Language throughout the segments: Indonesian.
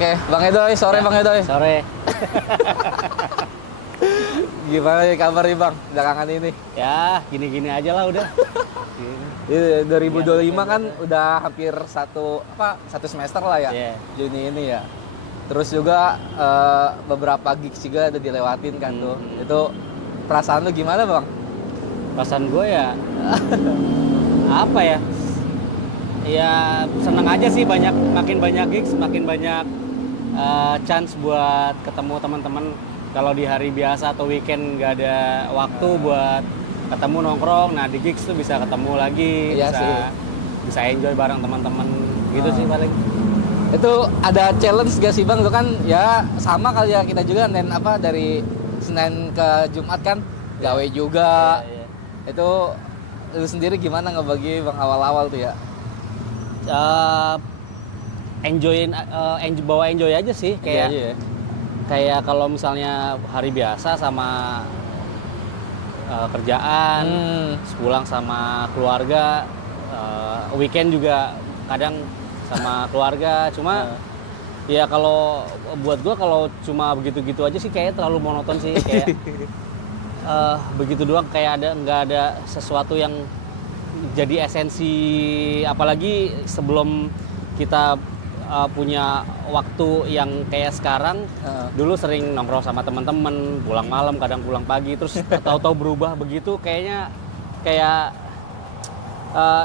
Oke, Bang Edoy, sore ya. Bang Edoy. Sore. Gimana nih kabar nih Bang, belakangan ini? Ya, gini-gini aja lah udah. Ini 2025 kan udah hampir satu semester lah ya, Juni ini ya. Terus juga beberapa gigs juga udah dilewatin kan tuh. Itu perasaan lu gimana Bang? Perasaan gue ya, apa ya? Ya seneng aja sih, makin banyak gigs, makin banyak chance buat ketemu teman-teman. Kalau di hari biasa atau weekend nggak ada waktu buat ketemu nongkrong, nah di gigs tuh bisa ketemu lagi, bisa enjoy bareng teman-teman gitu sih paling. Itu ada challenge gak sih Bang? Lu kan ya sama kali ya kita juga dari Senin ke Jumat kan gawe juga. Itu lu sendiri gimana ngebagi Bang awal-awal tuh ya? Enjoy aja sih kayak kalau misalnya hari biasa sama kerjaan, pulang sama keluarga, weekend juga kadang sama keluarga. Cuma ya kalau buat gue kalau cuma begitu-gitu aja sih kayaknya terlalu monoton sih, kayak begitu doang, kayak nggak ada sesuatu yang jadi esensi, apalagi sebelum kita punya waktu yang kayak sekarang. Dulu sering nongkrong sama teman-teman, pulang malam, kadang pulang pagi, terus tahu-tahu berubah begitu, kayaknya kayak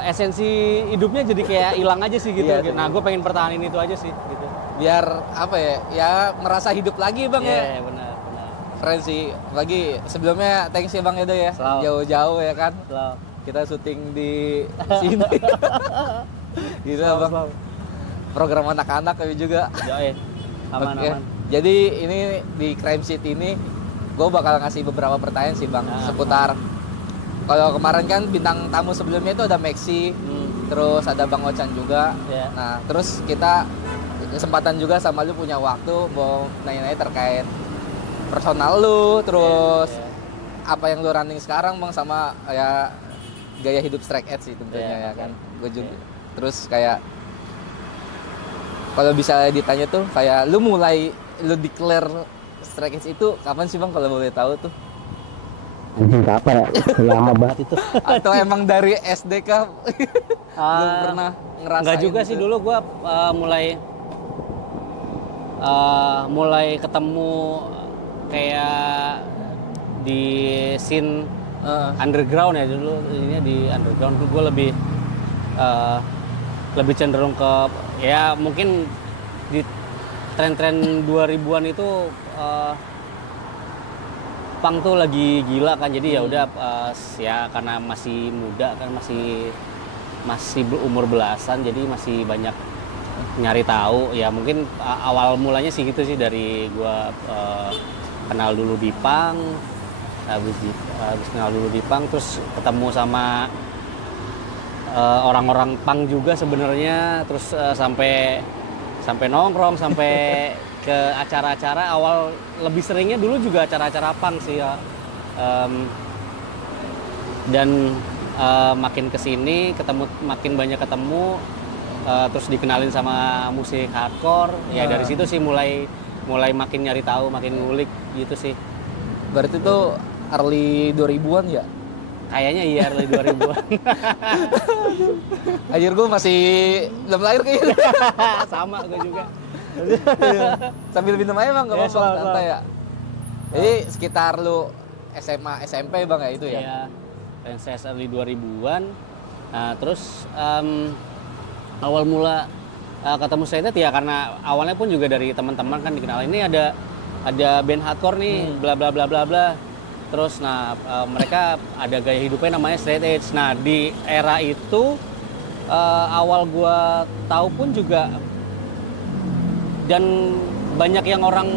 esensi hidupnya jadi kayak hilang aja sih gitu. Nah, gue pengen pertahanin itu aja sih gitu. Biar apa ya merasa hidup lagi Bang ya. Benar. Keren sih. Lagi sebelumnya thanks ya Bang Edo ya. Jauh-jauh ya kan. Kita syuting di sini. Gitu Bang. Program anak-anak juga. Aman. Jadi ini di Crime Sheet ini gue bakal ngasih beberapa pertanyaan sih Bang, seputar. Kalau kemarin kan bintang tamu sebelumnya itu ada Maxi, terus ada Bang Ochan juga. Nah, terus kita kesempatan juga sama lu punya waktu mau nanya-nanya terkait personal lu, terus apa yang lu running sekarang Bang, sama ya gaya hidup Strike Edge sih tentunya ya kan. Gue juga. Terus kayak kalau bisa ditanya tuh kayak lu declare Strike Edge itu kapan sih Bang, kalau boleh tahu tuh? Kapan ya? Lama banget itu. Atau emang dari SD kah? Belum pernah ngerasain? Enggak juga sih, dulu gue mulai ketemu kayak di scene underground ya dulu. Ini di underground tuh gue lebih cenderung ke ya mungkin di tren-tren 2000-an itu punk tuh lagi gila kan, jadi ya udah ya karena masih muda kan, masih umur belasan, jadi masih banyak nyari tahu ya. Mungkin awal mulanya sih gitu sih, dari gua kenal dulu di punk, habis kenal dulu di punk, terus ketemu sama orang-orang punk juga sebenarnya, terus sampai nongkrong, sampai ke acara-acara. Awal lebih seringnya dulu juga acara-acara punk sih ya. Dan makin kesini makin banyak ketemu, terus dikenalin sama musik hardcore. Ya dari situ sih mulai makin nyari tahu, makin ngulik gitu sih. Berarti tuh early 2000-an ya? Kayaknya iya early 2000-an. Anjir, gue masih belum lahir kayaknya. Sama gue juga. Sambil minum aja Bang, gak apa-apa, santai ya. Jadi sekitar lu SMA, SMP Bang ya itu ya? Iya, Princess early 2000-an. Nah, terus awal mula ketemu saya itu ya karena awalnya pun juga dari teman-teman kan dikenal. Ini ada band hardcore nih, bla bla bla bla bla. Terus mereka ada gaya hidupnya namanya straight edge. Nah, di era itu awal gua tahu pun juga, dan banyak yang orang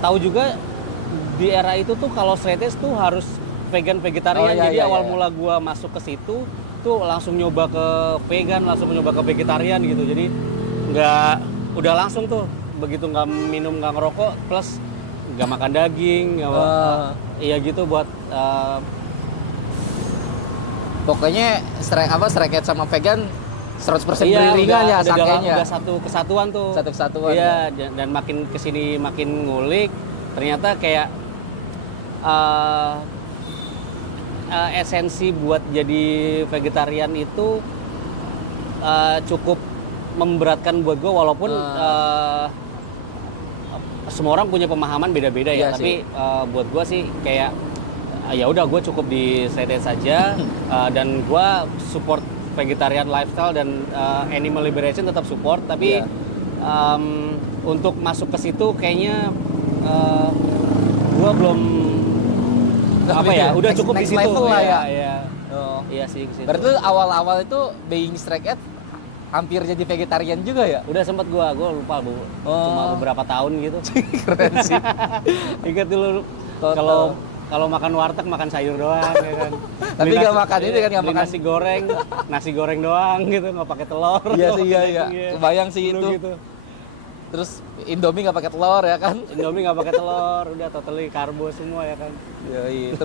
tahu juga, di era itu tuh kalau straight edge tuh harus vegetarian. Jadi awal mula gua masuk ke situ tuh langsung nyoba ke vegan, langsung nyoba ke vegetarian gitu. Jadi udah langsung tuh begitu nggak minum, nggak ngerokok, plus nggak makan daging, iya gitu buat pokoknya strike edge sama vegan 100% Iya, beriringan ya udah dalam, sakenya. udah satu kesatuan tuh. Satu kesatuan. Iya, dan makin kesini makin ngulik, ternyata kayak esensi buat jadi vegetarian itu cukup memberatkan buat gue, walaupun semua orang punya pemahaman beda-beda ya. Iya Tapi buat gue sih kayak ya udah, gue cukup di straight edge saja, dan gue support vegetarian lifestyle dan animal liberation tetap support. Tapi untuk masuk ke situ kayaknya gue belum udah cukup di next situ level lah ya. Iya sih ke situ. Berarti awal-awal itu being straight edge hampir jadi vegetarian juga ya? Udah sempet gue lupa Bu. Cuma beberapa tahun gitu. Keren sih. Ingat dulu kalau makan warteg makan sayur doang ya kan. Tapi nggak makan ini kan, nggak makan nasi goreng doang gitu, nggak pakai telur. Iya sih, iya. Kebayang sih itu. Gitu. Terus Indomie nggak pakai telur ya kan? Indomie nggak pakai telur, udah totally karbo semua ya kan. Iya.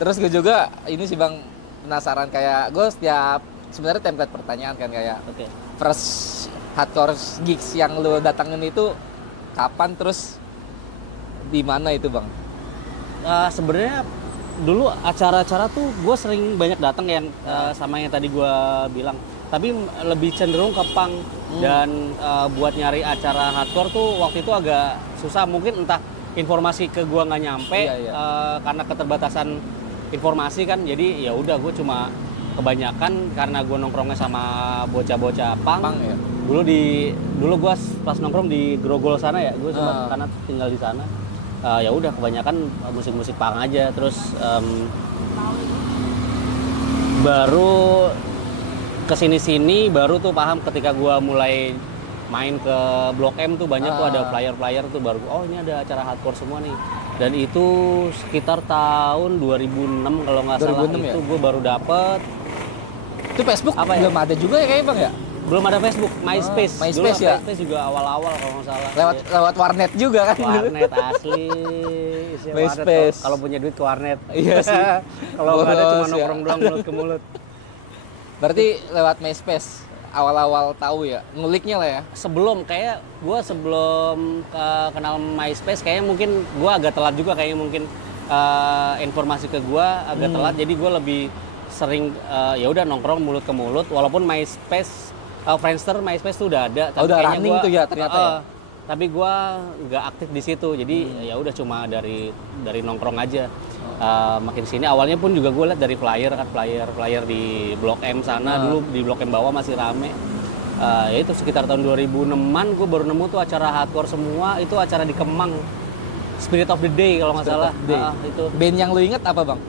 Terus gue juga ini sih Bang, penasaran, kayak gue setiap sebenarnya template pertanyaan kan, kayak first hardcore gigs yang lo datangin itu kapan, terus di mana itu Bang? Sebenarnya dulu acara-acara tuh gue sering banyak datang yang sama yang tadi gue bilang, tapi lebih cenderung ke punk. Dan buat nyari acara hardcore tuh waktu itu agak susah, mungkin entah informasi ke gue nggak nyampe. Karena keterbatasan informasi kan, jadi ya udah gue cuma kebanyakan karena gue nongkrongnya sama bocah-bocah punk ya? Dulu gue pas nongkrong di Grogol sana ya, gue sempat karena tinggal di sana. Ya udah kebanyakan musik-musik punk aja. Terus baru kesini-sini baru tuh paham ketika gue mulai main ke Blok M tuh banyak tuh ada flyer-flyer tuh, baru oh ini ada acara hardcore semua nih. Dan itu sekitar tahun 2006 kalau nggak salah, itu gue baru dapet. Itu Facebook belum ada juga ya kayaknya Bang ya? Belum ada Facebook, MySpace. MySpace ya? MySpace juga awal-awal kalau nggak salah. Lewat warnet juga kan? Warnet asli. MySpace. Kalau punya duit ke warnet. Iya sih. Kalau nggak ada cuma nongkrong doang mulut ke mulut. Berarti lewat MySpace awal-awal tahu ya, nguliknya lah ya. Sebelum kenal MySpace, kayaknya mungkin gue agak telat juga, kayaknya mungkin informasi ke gue agak telat. Jadi gue lebih sering ya udah nongkrong mulut ke mulut, walaupun MySpace, Friendster, MySpace tuh udah ada. Tapi udah running tuh ya ternyata ya. Tapi gue nggak aktif di situ, jadi ya udah cuma dari nongkrong aja. Makin sini awalnya pun juga gue lihat dari flyer di Blok M sana. Dulu di Blok M bawah masih rame. Ya itu sekitar tahun 2006an gue baru nemu tuh acara hardcore semua, itu acara di Kemang, Spirit of the Day kalau nggak salah. Itu band yang lu inget apa Bang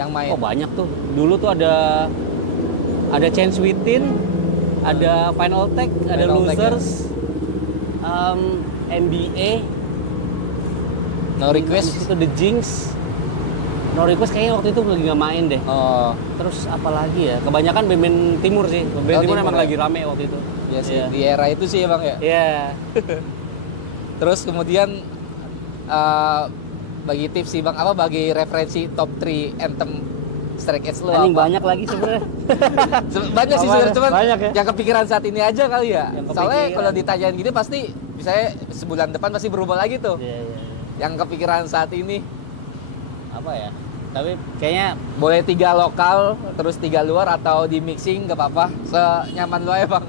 yang main? Oh banyak tuh, dulu tuh ada Change Within, ada Final Tech, ada Losers, NBA, No Request, itu The Jinx. No Request kayaknya waktu itu lagi nggak main deh. Terus apa lagi ya? Kebanyakan band timur sih. Band timur emang lagi rame waktu itu. Iya sih, di era itu sih ya Bang ya. Iya. Terus kemudian bagi tips sih Bang, bagi referensi top 3 anthem straight edge lo apa? Banyak lagi sebenarnya. Banyak sih sebenarnya, cuman ya? yang kepikiran saat ini aja kali ya. Soalnya kalau ditanyain gini pasti misalnya sebulan depan pasti berubah lagi tuh. Iya. Yang kepikiran saat ini apa ya? Tapi kayaknya boleh 3 lokal, terus 3 luar, atau di mixing gak apa-apa, senyaman lo ya Bang.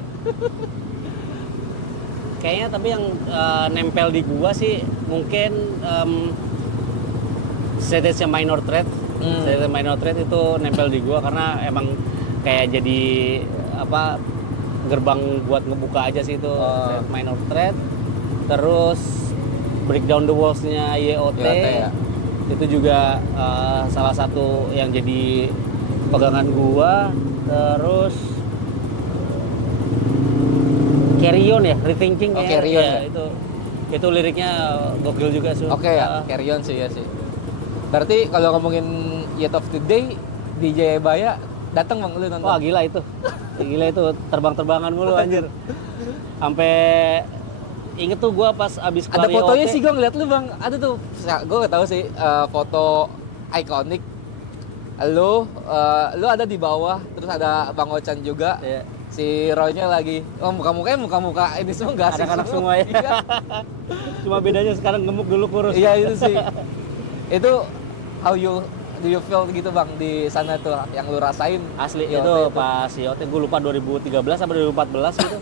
Kayaknya tapi yang nempel di gua sih mungkin Straight Minor Threat. Straight Minor Threat itu nempel di gua karena emang kayak jadi gerbang buat ngebuka aja sih itu. Straight Minor Threat. Terus Breakdown the Walls-nya YOT ya. Itu juga salah satu yang jadi pegangan gua. Terus Carry On ya, Rethinking ya. Carry On ya. Itu liriknya gokil juga sih. Ya, Carry On sih ya sih. Berarti kalau ngomongin Yet of Today di Jayabaya datang Bang lu nonton? Wah gila itu. Gila itu, terbang-terbangan mulu anjir. Sampai inget tuh gue pas abis kelar ada fotonya YOT, sih gue ngeliat lu Bang, ada tuh gue gak tahu sih foto ikonik lu ada di bawah, terus ada Bang Ocan juga. Iya. Si Roy-nya lagi. Oh, muka-mukanya muka-muka ini semua enggak asik Anak-anak semua ya. Iya. Cuma bedanya sekarang gemuk dulu kurus. Iya itu sih. Itu how do you feel gitu Bang di sana tuh yang lu rasain? Asli IoT itu pas IoT gue lupa 2013 sampai 2014 gitu.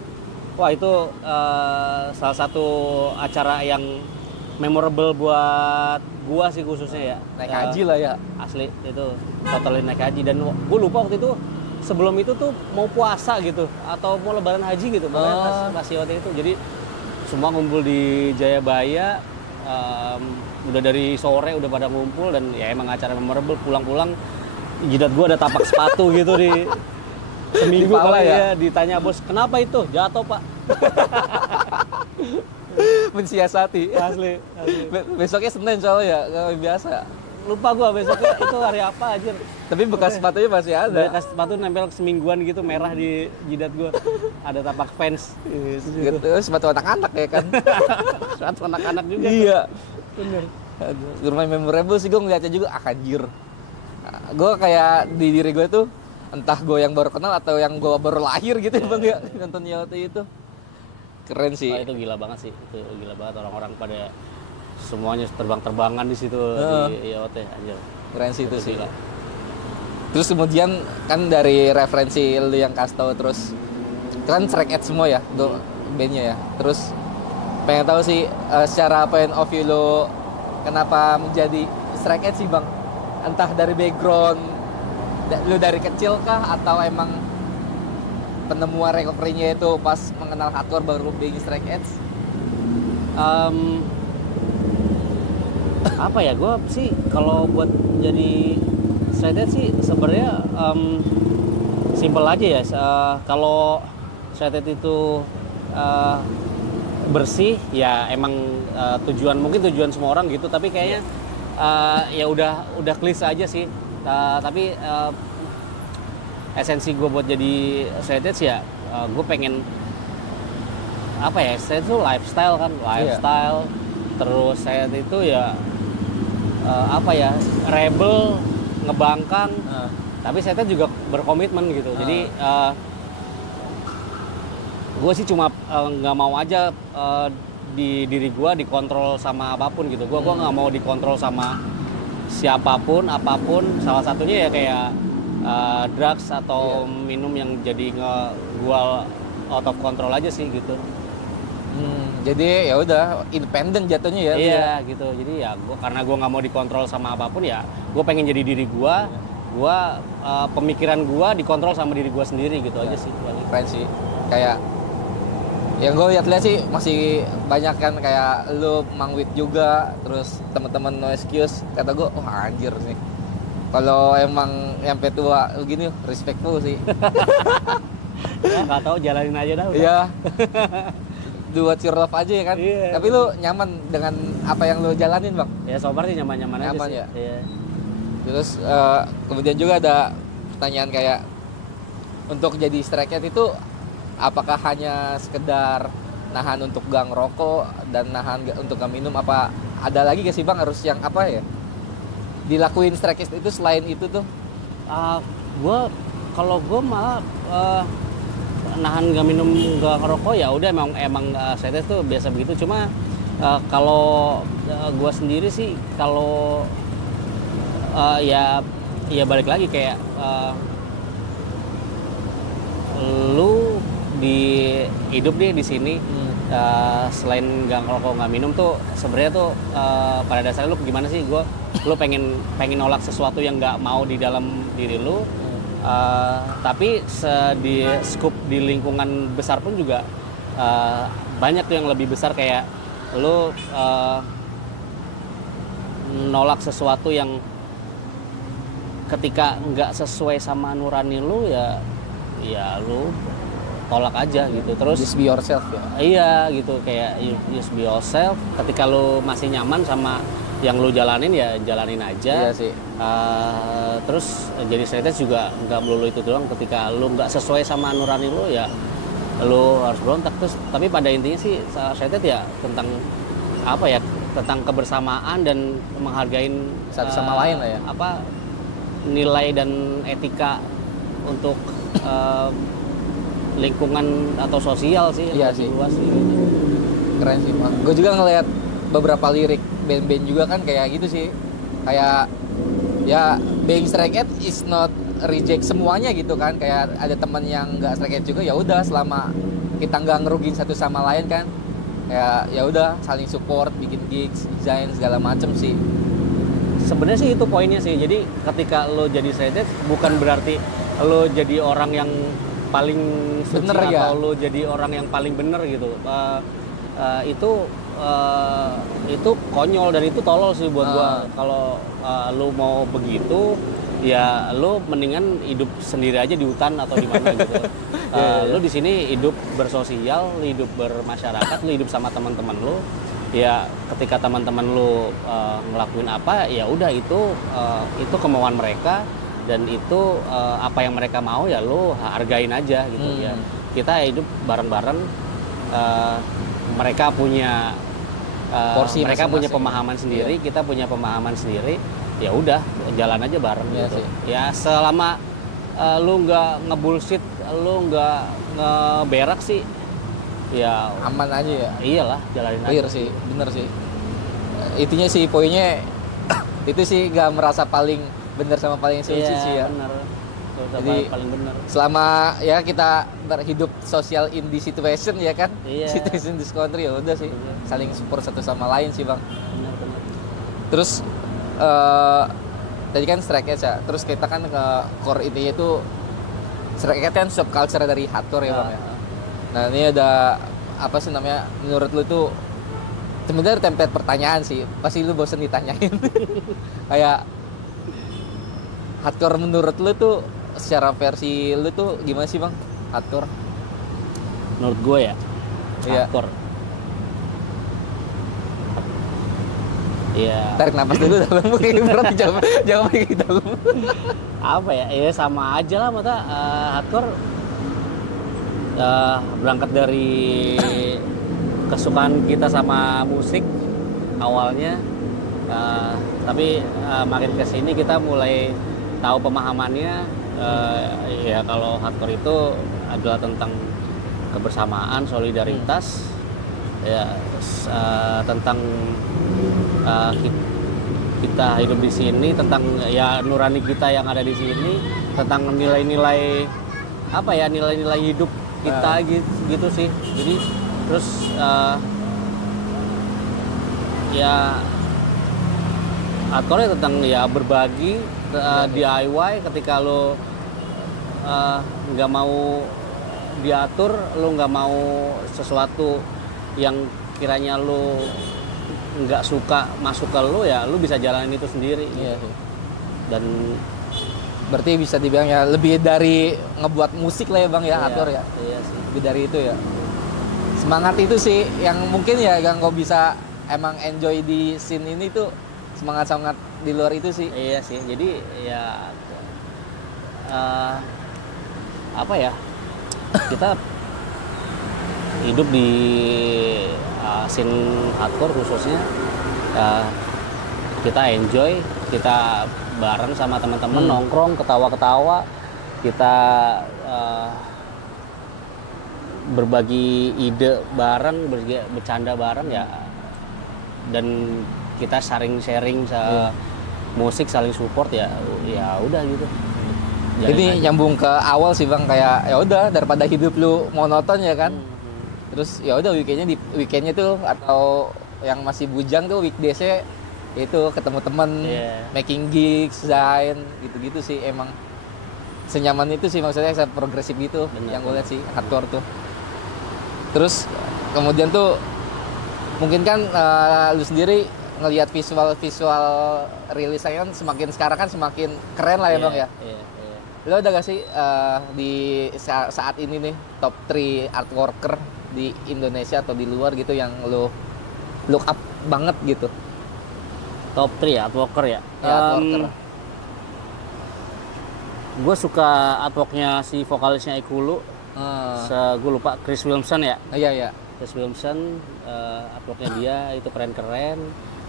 Wah itu salah satu acara yang memorable buat gua sih khususnya ya. Naik haji lah ya. Asli itu totally naik haji dan gue lupa waktu itu sebelum itu tuh mau puasa gitu atau mau lebaran haji gitu makanya pas IoT itu. Jadi semua ngumpul di Jayabaya, udah dari sore udah pada ngumpul dan ya emang acara memorable. Pulang-pulang jidat gue ada tapak sepatu gitu di seminggu kali ya. Ditanya bos kenapa itu jatuh pak. Mensiasati. Asli. Besoknya Senin soalnya ya, kayak biasa. Lupa gua besoknya itu hari apa aja. Tapi bekas sepatunya masih ada. Bekas sepatu nempel semingguan gitu merah di jidat gua. Ada tapak fans. Gitu, sepatu anak-anak ya kan. Sepatu anak-anak juga. Iya. Bener. Lumayan memorable sih gue ngeliatnya juga anjir. Gue kayak di diri gue tuh entah gue yang baru kenal atau yang gue baru lahir gitu ya Bang ya nonton IoT itu. Keren sih. Oh, itu gila banget sih. Itu gila banget orang-orang pada semuanya terbang-terbangan di situ di IoT anjir. Keren sih itu sih. Gila. Terus kemudian kan dari referensi lu yang kasih tahu terus kan Strike Edge semua ya, tuh bandnya ya. Terus pengen tahu sih secara point of view lu kenapa menjadi Strike Edge sih Bang? Entah dari background lu dari kecil kah atau emang penemuan recovery-nya itu pas mengenal hardcore baru bikin Strike Edge? Apa ya gue sih kalau buat jadi Strike Edge sih sebenarnya simple aja ya. Kalau Strike Edge itu bersih ya emang mungkin tujuan semua orang gitu tapi kayaknya ya udah klise aja sih. Tapi esensi gue buat jadi Strike Edge ya gue pengen apa ya, Strike Edge itu lifestyle kan, lifestyle. Terus Strike Edge itu ya apa ya, rebel, ngebangkang, tapi Strike Edge juga berkomitmen gitu. Jadi gue sih cuma nggak mau aja di diri gue dikontrol sama apapun gitu. Gue nggak mau dikontrol sama siapapun, apapun. Salah satunya ya kayak drugs atau minum yang jadi gue out of control aja sih gitu. Jadi ya udah independen jatuhnya ya. Iya gitu. Jadi ya karena gue nggak mau dikontrol sama apapun ya, gue pengen jadi diri gue. Gue pemikiran gue dikontrol sama diri gue sendiri gitu aja sih. Keren sih. Kayak yang gue lihat sih masih banyak kan kayak lu Mangwit juga, terus teman-teman No Excuse. Kata gue, oh anjir nih. Kalau emang sampai tua gini respectful sih. Ya nggak tahu, jalanin aja dah. Iya. Do what you love aja ya kan. Iya, tapi lu nyaman dengan apa yang lu jalanin Bang? Ya so far sih nyaman-nyaman aja sih. Ya. Iya. Terus kemudian juga ada pertanyaan kayak untuk jadi Strike Edge itu apakah hanya sekedar nahan untuk gang rokok dan nahan untuk gak minum, apa ada lagi gak sih Bang harus yang apa ya dilakuin Strike Edge itu selain itu tuh? Kalau gue malah nahan gak minum gak ngerokok ya udah emang Strike Edge tuh biasa begitu. Cuma kalau gue sendiri sih kalau ya balik lagi kayak lu hidup di sini selain gak ngerokok gak minum tuh sebenarnya tuh pada dasarnya lu gimana sih? Lu pengen nolak sesuatu yang nggak mau di dalam diri lu. Tapi di scoop di lingkungan besar pun juga banyak tuh yang lebih besar kayak lu nolak sesuatu yang ketika nggak sesuai sama nurani lu ya lu tolak aja gitu. Terus just be yourself ya. Iya gitu, kayak just be yourself. Ketika lu masih nyaman sama yang lu jalanin ya jalanin aja. Iya sih. Terus jadi Strike Edge juga nggak melulu itu doang. Ketika lu nggak sesuai sama nurani lu ya lu harus berontak. Terus tapi pada intinya sih Strike Edge ya tentang apa ya, tentang kebersamaan dan menghargain satu sama lain lah ya. nilai dan etika untuk lingkungan atau sosial sih Iya lebih sih. luas sih. Keren sih Bang. Gue juga ngeliat beberapa lirik band-band juga kan kayak gitu sih. Kayak ya being Stray Cat is not reject semuanya gitu kan. Kayak ada teman yang nggak Stray Cat juga, ya udah selama kita nggak ngerugin satu sama lain kan. Kayak ya udah saling support, bikin gigs, desain segala macem sih. Sebenarnya sih itu poinnya sih. Jadi ketika lo jadi Stray Cat bukan berarti lo jadi orang yang paling suci Bener ya? atau lo jadi orang yang paling bener gitu. Itu konyol dan itu tolol sih buat gua. Kalau lo mau begitu ya lo mendingan hidup sendiri aja di hutan atau di mana gitu. Lo di sini hidup bersosial, lo hidup bermasyarakat, lo hidup sama teman-teman lo. Ya ketika teman-teman lo ngelakuin apa ya udah itu kemauan mereka dan itu apa yang mereka mau ya lo hargain aja gitu ya. Kita hidup bareng-bareng, mereka punya Porsi mereka punya masing-masing. pemahaman sendiri, kita punya pemahaman sendiri. Ya udah jalan aja bareng Iya gitu. sih. Ya selama lu nggak ngebullshit, lu nggak ngeberak sih, ya Aman aja ya. iyalah jalanin Clear aja. sih, bener sih. Intinya sih poinnya itu sih gak merasa paling bener sama paling suci Iya, sih ya. bener. Jadi, paling bener. Selama ya kita berhidup social in the situation ya kan, Iya. situation this country ya udah sih, Iya. saling support satu sama lain sih Bang. Bener. Terus tadi kan Stray Cats ya, terus kita kan ke core intinya itu Stray Cats kan subculture dari hardcore ya Bang ya. Nah ini ada apa sih namanya, menurut lu tuh sebenarnya template pertanyaan sih, pasti lu bosen ditanyain. Kayak hardcore menurut lu tuh secara versi lu tuh gimana sih Bang hardcore? Menurut gue ya, Iya. hardcore. Iya. Tarik napas dulu dalam, berat jawab lagi dalam. Apa ya? Ya sama aja lah mata hardcore. Berangkat dari kesukaan kita sama musik awalnya, tapi makin kesini kita mulai tahu pemahamannya. Ya kalau hardcore itu adalah tentang kebersamaan, solidaritas, ya tentang kita hidup di sini, tentang ya nurani kita yang ada di sini, tentang nilai-nilai apa ya, nilai-nilai hidup kita gitu sih. Jadi terus ya hardcore tentang ya berbagi, DIY. Ketika lo nggak mau diatur, lo nggak mau sesuatu yang kiranya lo nggak suka masuk ke lo, ya lo bisa jalanin itu sendiri. Iya sih. Dan Berarti bisa dibilang ya lebih dari ngebuat musik lah ya Bang ya, hardcore ya. Iya sih. Lebih dari itu ya. Semangat itu sih yang mungkin ya yang kau bisa emang enjoy di scene ini tuh, semangat-semangat di luar itu sih. Iya sih. Jadi ya apa ya? Kita hidup di scene hardcore khususnya, kita enjoy, kita bareng sama teman-teman nongkrong, ketawa-ketawa, kita berbagi ide bareng, bercanda bareng ya, dan kita saling sharing musik, saling support ya udah gitu. Ini nyambung ke awal sih Bang, kayak ya udah daripada hidup lu monoton ya kan. Terus ya udah weekendnya tuh atau yang masih bujang tuh weekdays-nya itu ketemu temen, making gigs, design gitu-gitu sih. Emang senyaman itu sih, maksudnya progresif gitu. Bener, yang gue lihat sih hardcore tuh. Terus kemudian tuh mungkin kan lu sendiri ngelihat visual rilisnya kan semakin sekarang kan semakin keren lah ya Bang ya. Lo ada gak sih di saat ini nih top 3 art worker di Indonesia atau di luar gitu yang lo look up banget gitu? Top 3 art worker ya? Art worker. Gue suka artworknya si vokalisnya Ikulu. Gue lupa, Chris Wilmson ya? Iya. Chris Wilmson, artworknya dia itu keren-keren.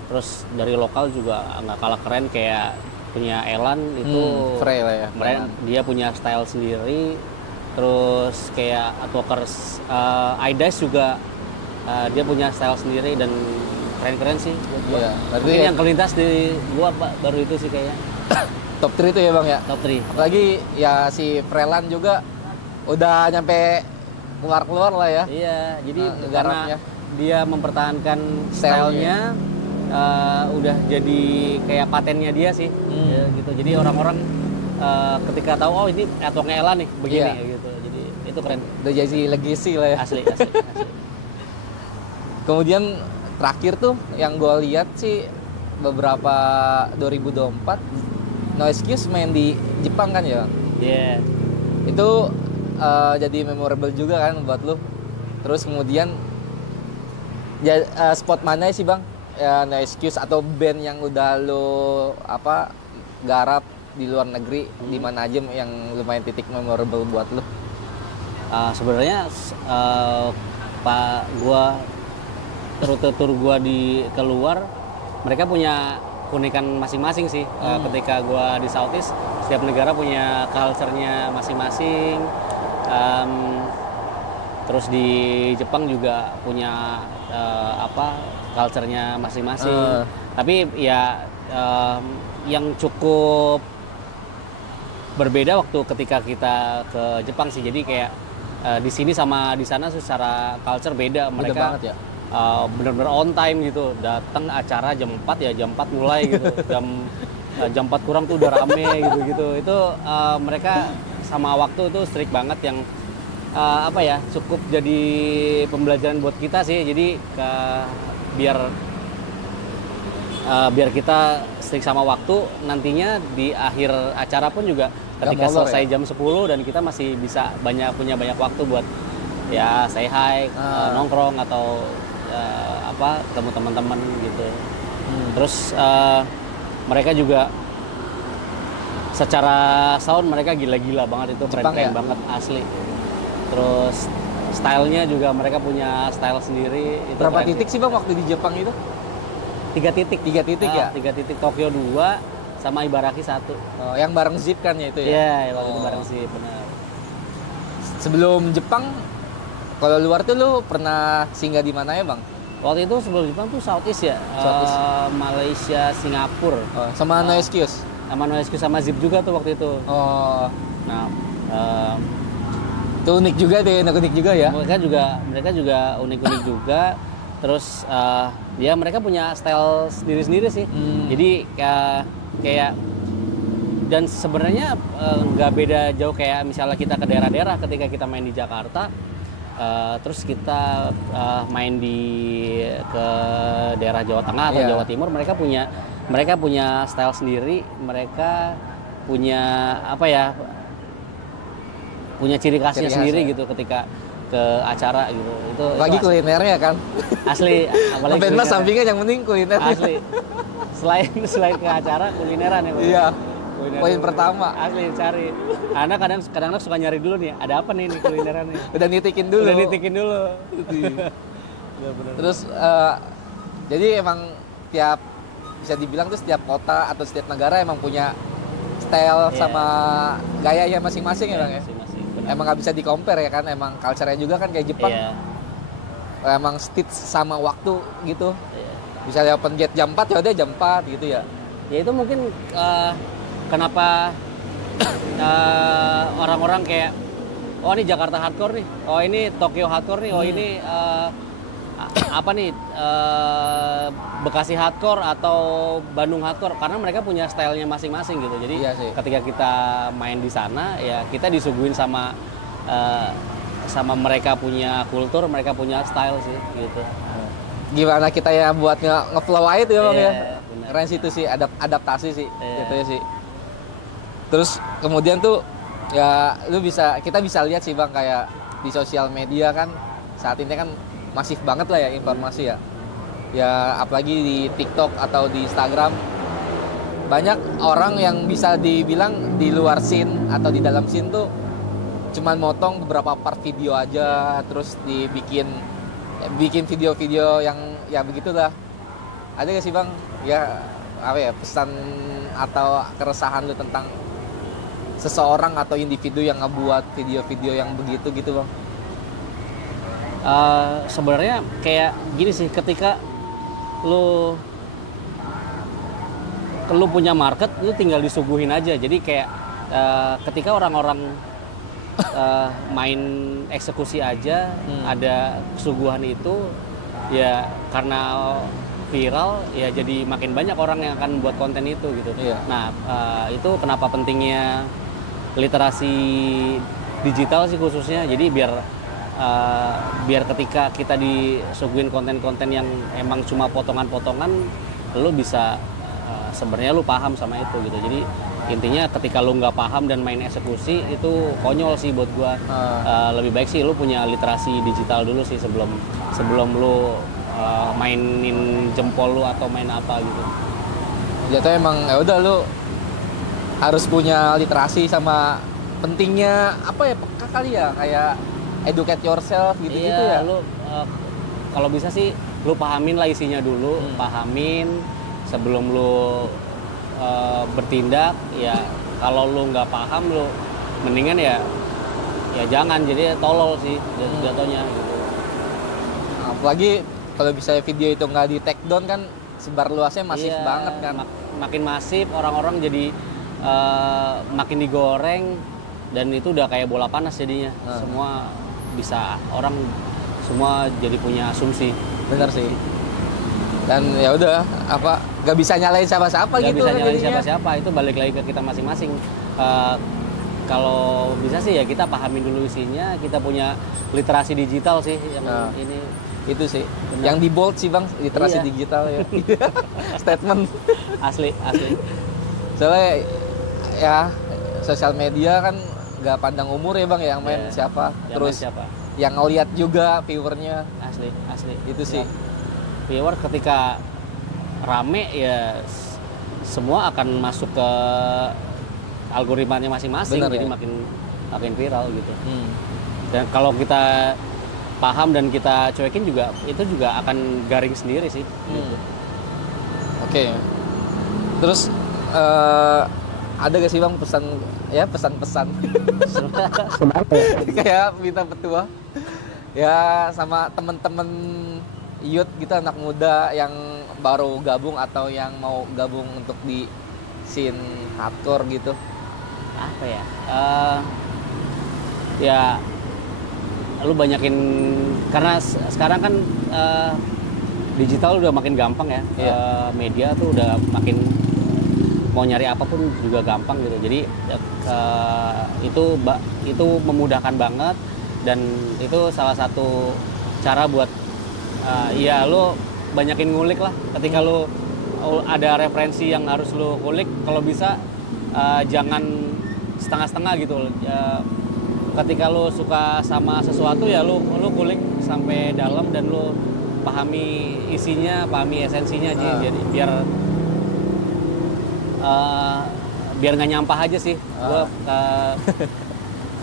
Terus dari lokal juga nggak kalah keren, kayak punya Elan itu Frey lah ya. dia punya style sendiri. Terus kayak Artwalkers iDice juga dia punya style sendiri dan keren-keren sih buat gua. Iya, Mungkin yang kelintas di gua baru itu sih kayaknya. Top 3 itu ya Bang ya. Top 3. Apalagi ya si Freeland juga udah nyampe keluar lah ya. Iya, jadi karena garapnya. dia mempertahankan stylenya udah jadi kayak patennya dia sih. Ya, gitu. Jadi orang-orang ketika tahu oh ini Artwalknya Elan nih begini gitu. Jadi itu keren. Udah jadi legacy lah ya. Asli. Kemudian terakhir tuh yang gue lihat sih beberapa 2024 No Excuse main di Jepang kan ya Bang? Iya. Itu jadi memorable juga kan buat lu. Terus kemudian spot mana sih Bang? Ya, No Excuse atau band yang udah lu garap di luar negeri di mana aja yang lumayan titik memorable buat lu? Sebenarnya rute tur gua di keluar mereka punya keunikan masing-masing sih. Ketika gua di Southeast setiap negara punya culture-nya masing-masing. Terus di Jepang juga punya culture-nya masing-masing. Tapi ya yang cukup berbeda waktu ketika kita ke Jepang sih. Jadi kayak di sini sama di sana secara culture beda. Mereka banget ya. Bener-bener on time gitu, datang acara jam 4 ya jam 4 mulai gitu, jam 4 kurang tuh udah rame gitu. Itu mereka sama waktu itu strict banget yang cukup jadi pembelajaran buat kita sih. Jadi biar kita strict sama waktu, nantinya di akhir acara pun juga ketika selesai jam 10 dan kita masih bisa punya banyak waktu buat ya say hi, nongkrong atau ketemu teman-teman gitu. Terus mereka juga secara sound mereka gila-gila banget, itu keren-keren banget asli. Terus stylenya juga mereka punya style sendiri. Itu berapa titik sih Bang waktu di Jepang itu? 3 titik. 3 titik ya? 3 titik, Tokyo 2 sama Ibaraki 1. Yang bareng Zip kan ya itu ya? Iya, waktu itu bareng Zip, benar. Sebelum Jepang, kalau luar tuh lu pernah singgah di mana ya Bang? Waktu itu sebelum Jepang tuh Southeast ya, Malaysia, Singapura. Sama No Excuse? Sama No Excuse sama Zip juga tuh waktu itu. Nah, itu unik juga deh, unik juga ya? Mereka juga unik-unik juga. Terus ya mereka punya style sendiri-sendiri sih. Jadi kayak dan sebenarnya nggak beda jauh kayak misalnya kita ke daerah-daerah ketika kita main di Jakarta. Terus kita main ke daerah Jawa Tengah atau Jawa Timur, mereka punya style sendiri, mereka punya punya ciri khasnya sendiri gitu ketika ke acara gitu. Itu lagi kulinernya kan. Asli, apalagi pentas sampingnya yang penting kuliner. Asli. Selain ke acara kulineran ya, Bang. Iya. Poin pertama. Asli cari. Anak kadang suka nyari dulu nih, ada apa nih kulineran nih. Udah nitikin dulu. Terus jadi emang bisa dibilang tuh setiap kota atau setiap negara emang punya style sama gayanya masing-masing ya Bang ya. Emang nggak bisa di-compare ya kan, emang culture-nya juga kan kayak Jepang. Emang stitch sama waktu gitu. Bisa open gate jam 4 ya udah jam 4 gitu ya. Ya itu mungkin kenapa orang-orang kayak oh ini Jakarta hardcore nih, oh ini Tokyo hardcore nih, oh ini Bekasi hardcore atau Bandung hardcore, karena mereka punya stylenya masing-masing gitu. Jadi ketika kita main di sana ya kita disuguhin sama mereka punya kultur, mereka punya style sih gitu. Gimana kita ya buat nge-flow aja tuh ya Bang ya. Keren sih itu sih, adaptasi sih gitu ya sih. Terus kemudian tuh ya kita bisa lihat sih Bang, kayak di sosial media kan saat ini kan masif banget lah ya informasi ya. Ya apalagi di TikTok atau di Instagram banyak orang yang bisa dibilang di luar scene atau di dalam scene tuh cuman motong beberapa part video aja, terus bikin video-video yang ya begitulah. Ada gak sih Bang ya apa ya, pesan atau keresahan lu tentang seseorang atau individu yang ngebuat video-video yang begitu gitu Bang? Sebenarnya kayak gini sih, ketika lu punya market, lu tinggal disuguhin aja. Jadi kayak ketika orang-orang main eksekusi aja, ada suguhan itu, ya karena viral, ya jadi makin banyak orang yang akan buat konten itu gitu. Iya. Nah, itu kenapa pentingnya literasi digital sih khususnya. Jadi biar ketika kita disuguhin konten-konten yang emang cuma potongan-potongan, lu bisa sebenarnya lu paham sama itu gitu. Jadi intinya ketika lu nggak paham dan main eksekusi, itu konyol sih buat gua. Lebih baik sih lu punya literasi digital dulu sih sebelum lu mainin jempol lu atau main apa gitu. Jatuh emang ya udah lu harus punya literasi sama pentingnya apa ya, peka kali ya, kayak educate yourself gitu-gitu ya. Lu kalau bisa sih lu pahamin lah isinya dulu, pahamin sebelum lu bertindak. Ya kalau lu nggak paham, lu mendingan ya jangan, jadi tolol sih jatuhnya gitu. Apalagi kalau bisa video itu nggak di take down kan, sebar luasnya masif banget kan. Makin masif, orang-orang jadi makin digoreng, dan itu udah kayak bola panas jadinya. Semua bisa, orang semua jadi punya asumsi. Bener sih. Dan ya udah, apa, nggak bisa nyalain siapa-siapa gitu. Nggak bisa nyalain siapa-siapa, itu balik lagi ke kita masing-masing. Kalau bisa sih ya kita pahamin dulu isinya, kita punya literasi digital sih yang ini. Itu sih. Bener. Yang di bold sih Bang, literasi digital ya. Statement. Asli. Soalnya ya sosial media kan nggak pandang umur ya Bang, yang main siapa, terus siapa. Yang ngeliat juga viewernya. Asli. Itu sih. Viewer ketika rame ya semua akan masuk ke algoritmanya masing-masing. Bener, jadi ya? makin viral gitu. Dan kalau kita paham dan kita cuekin juga, itu juga akan garing sendiri sih. Gitu. Oke. Terus ada gak sih Bang pesan-pesan kayak minta petua ya sama temen-temen youth gitu, anak muda yang baru gabung atau yang mau gabung untuk di scene hardcore gitu? Apa ya? Ya lu banyakin, karena sekarang kan digital udah makin gampang ya. Media tuh udah makin, mau nyari apapun juga gampang gitu. Jadi itu memudahkan banget, dan itu salah satu cara buat ya lu banyakin ngulik lah. Ketika lu ada referensi yang harus lu kulik, kalau bisa jangan setengah-setengah gitu. Ketika lu suka sama sesuatu ya lu kulik sampai dalam, dan lu pahami isinya, pahami esensinya. Jadi biar nggak nyampah aja sih. Gua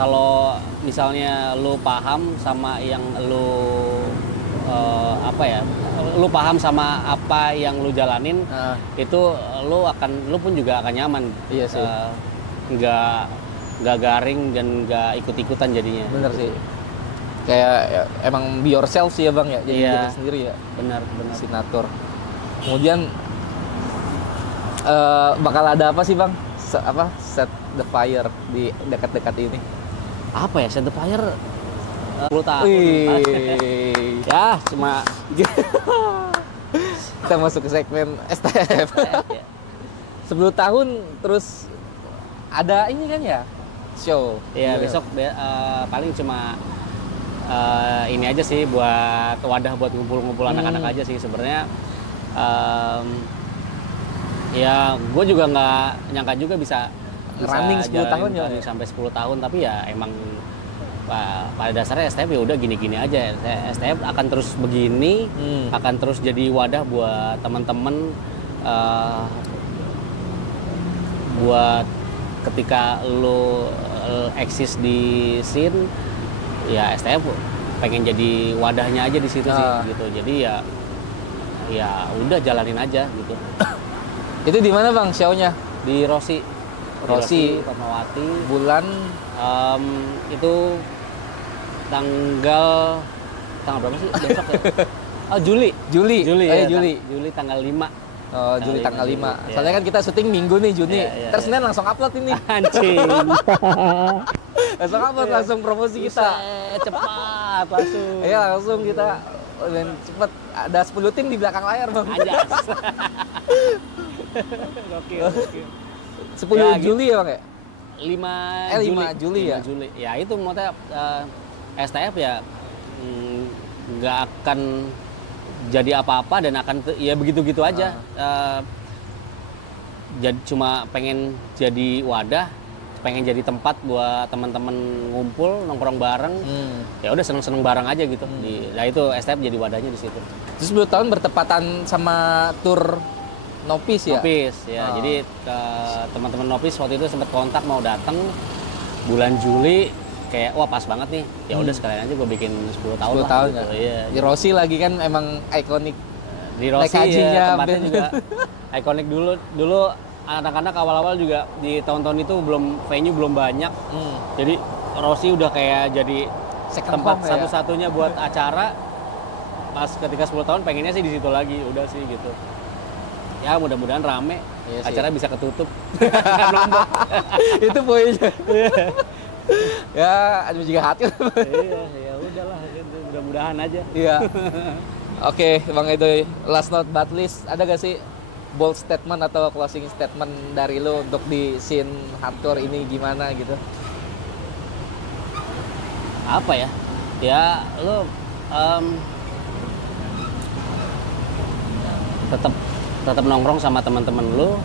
kalau misalnya lu paham sama yang lu lu paham sama apa yang lu jalanin, itu lu pun juga akan nyaman. Iya sih. Nggak garing dan nggak ikut-ikutan jadinya. Bener sih. Kayak ya, emang be yourself sih ya Bang ya, jadi diri sendiri ya. Benar. Sinatur. Kemudian bakal ada apa sih Bang? Set the fire di dekat-dekat ini? Apa ya, set the fire? 10 tahun. Ya, cuma kita masuk ke segmen STF. 10 tahun terus ada ini kan ya? Show. Iya, besok paling cuma ini aja sih, buat wadah buat ngumpul-ngumpul anak-anak aja sih sebenarnya. Ya gue juga nggak nyangka juga bisa running 10 tahun ya sampai 10 tahun, tapi ya emang pada dasarnya STF ya udah gini-gini aja. STF akan terus begini, akan terus jadi wadah buat teman-teman, buat ketika lo eksis di scene, ya STF pengen jadi wadahnya aja di situ sih gitu. Jadi ya udah jalanin aja gitu. Itu di mana Bang show-nya? Di Rossi. Rossi. Fatmawati. Bulan Itu tanggal berapa sih besok ya? Oh, Juli. Juli. Juli Oh, ya, Juli. Juli tanggal 5. Oh, Juli tanggal 5. Juli, Soalnya ya. kan kita syuting Minggu nih, Juni. Terus Senin langsung upload ini. Anjing. Langsung upload, langsung promosi kita. Buset, cepat langsung. Iya, langsung kita dan cepet ada 10 tim di belakang layar, Bang. Anjas. Gokil. 10 Ya, Juli ya, Bang ya? 5 5 Juli ya? 5 Juli. Ya itu maksudnya STF ya nggak akan jadi apa-apa dan akan ya begitu-gitu aja. Jadi cuma pengen jadi wadah, pengen jadi tempat buat teman-teman ngumpul, nongkrong bareng. Ya udah seneng-seneng bareng aja gitu. Nah itu STF jadi wadahnya di situ. Terus 10 tahun bertepatan sama tur Nopis ya? Nopis ya. Jadi teman-teman Nopis waktu itu sempat kontak mau datang bulan Juli, kayak wah pas banget nih. Ya udah sekalian aja gue bikin 10 tahun 10 lah tahun gitu. ya? Iya. Di Rossi lagi kan emang ikonik. Di Rossi naik hajinya, ya, tempatnya band. juga ikonik dulu anak-anak awal-awal juga di tahun-tahun itu venue belum banyak. Jadi Rossi udah kayak jadi Second tempat home ya? satu-satunya buat acara. Pas ketika 10 tahun pengennya sih di situ lagi, udah sih gitu. Ya mudah-mudahan rame, Iya sih. acara bisa ketutup. Itu poinnya. Ya, ada juga hati. Iya, ya udahlah, gitu. Mudah-mudahan aja. Iya. Oke, Bang Edoy, last not but least, ada gak sih bold statement atau closing statement dari lo untuk di scene hardcore ini gimana gitu? Apa ya? Ya lo tetap nongkrong sama teman-teman lo.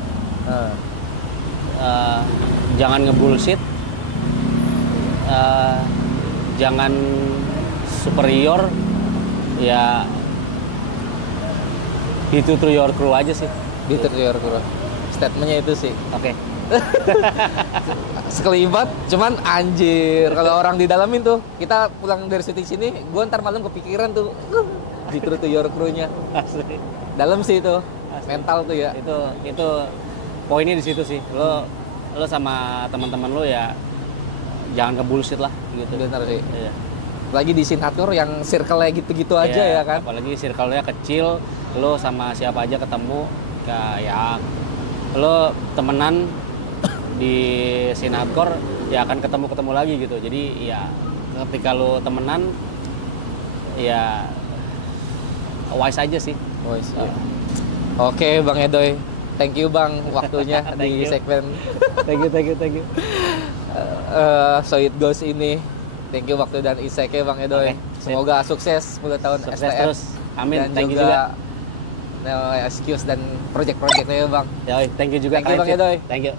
Jangan ngebullshit. Jangan superior. Ya itu to your crew aja sih. Di Trior Kuro. Statementnya itu sih. Oke. Sekelibat, cuman anjir. Kalau orang di dalamin tuh, kita pulang dari syuting sini, gue ntar malam kepikiran tuh, di Trior Kuro-nya. Asli. Dalam sih itu, Asli. mental tuh ya. Itu poinnya di situ sih. Lo sama teman-teman lo ya jangan ngebullshit lah gitu. Bener sih. Iya. Lagi di scene hardcore yang circle-nya gitu-gitu aja Iya, ya kan. Apalagi circle-nya kecil, lo sama siapa aja ketemu ya lo temenan di scene hardcore ya akan ketemu lagi gitu. Jadi ya ketika lo temenan ya wise aja sih. Wise, ya. Oke, Bang Edoy. Thank you Bang waktunya Thank di you. segmen Thank you. So It Goes ini. Thank you waktu dan iseknya Bang Edoy. Oke, sip. Semoga sukses 10 tahun Sukses STF. terus. Amin. Dan Thank you juga juga. No Excuse dan project-projectnya Bang. Ya, thank you juga. Thank you, Bang Kak Edoy. Edoy. Thank you.